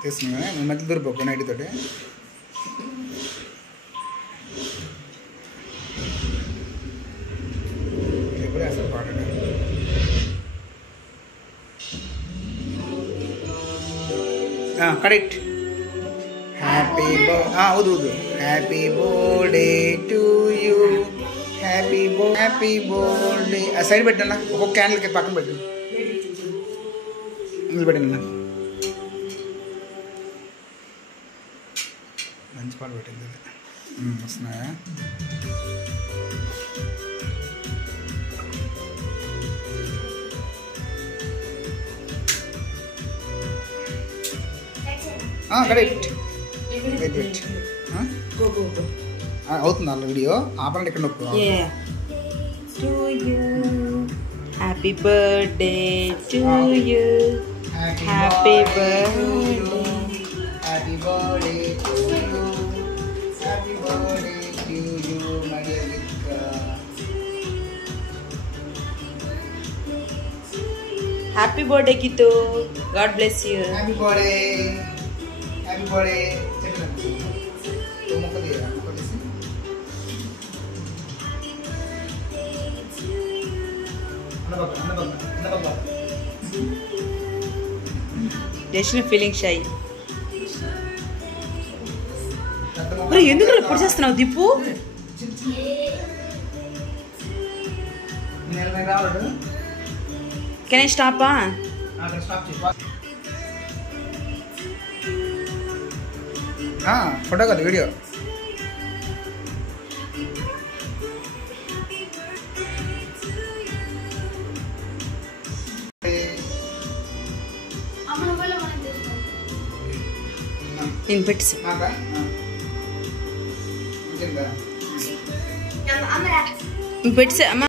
తీసుకున్నా మధ్య దూరిపోకు నైట్ తోటి ఎప్పుడు అసలు పాడట కరెక్ట్ హ్యాపీ ఊదు happy birthday to you happy birthday ఆ సైడ్ పెట్టన్నా ఒక్కొక్క క్యాండిల్కి పక్కన పెట్టు పెట్టండి మంచి పాట పెట్టింది వస్తున్నాయా కరెక్ట్ వెయిట్ అవుతుంది అలా వీడియో ఆపండి ఇక్కడ నొక్కు happy birthday to you happy birthday happy birthday to you happy birthday to you my dear లిక్క హ్యాపీ బర్త్డే కితు God bless you happy birthday చెప్పండి ముక్క తీయరా ముక్క తీసి అన్నబక్క జస్ట్ ఫీలింగ్ షై ఎందుకు ఇప్పుడు చేస్తున్నావు దీపు కెన్ ఐ స్టాపా ఫోటో కదా వీడియో నేను పెట్టేసి పెట్టేసా అమ్మ.